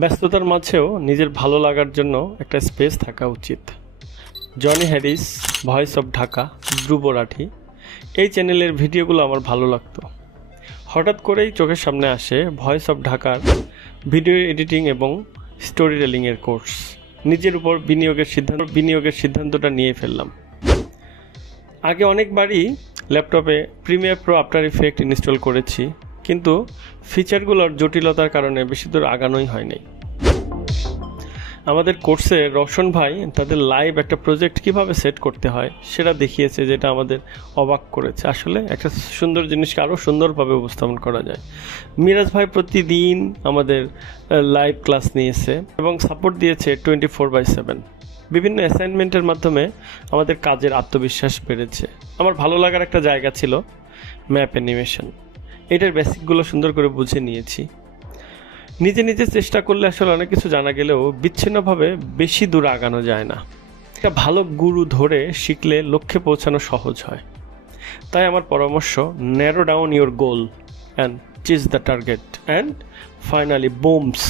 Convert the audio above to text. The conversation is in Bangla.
ব্যস্ততার মাঝেও নিজের ভালো লাগার জন্য একটা স্পেস থাকা উচিত। Johnny Harris, voice of Dhaka, Dhruv Rathee, এই চ্যানেলের ভিডিওগুলো আমার ভালো লাগতো। হঠাৎ করেই চোখের সামনে আসে ভয়েস অফ ঢাকার ভিডিও এডিটিং এবং স্টোরি টেলিংয়ের কোর্স। নিজের উপর বিনিয়োগের সিদ্ধান্তটা নিয়ে ফেললাম। আগে অনেকবারই ল্যাপটপে Premiere Pro after effect install করেছি, কিন্তু ফিচারগুলোর জটিলতার কারণে বেশি দূর আগানোই হয়নি। আমাদের কোর্সে রওশন ভাই তাদের লাইভ একটা প্রজেক্ট কিভাবে সেট করতে হয় সেটা দেখিয়েছে, যেটা আমাদের অবাক করেছে। আসলে একটা সুন্দর জিনিসকে আরও সুন্দরভাবে উপস্থাপন করা যায়। মিরাজ ভাই প্রতিদিন আমাদের লাইভ ক্লাস নিয়েছে এবং সাপোর্ট দিয়েছে 24/7। বিভিন্ন অ্যাসাইনমেন্টের মাধ্যমে আমাদের কাজের আত্মবিশ্বাস বেড়েছে। আমার ভালো লাগার একটা জায়গা ছিল ম্যাপ অ্যানিমেশন। এটার বেসিকগুলো সুন্দর করে বুঝে নিয়েছি। নিজে নিজে চেষ্টা করলে আসলে অনেক কিছু জানা গেলেও বিচ্ছিন্নভাবে বেশি দূর আগানো যায় না। একটা ভালো গুরু ধরে শিখলে লক্ষ্যে পৌঁছানো সহজ হয়। তাই আমার পরামর্শ, narrow down your goal and chase the target and finally বুমস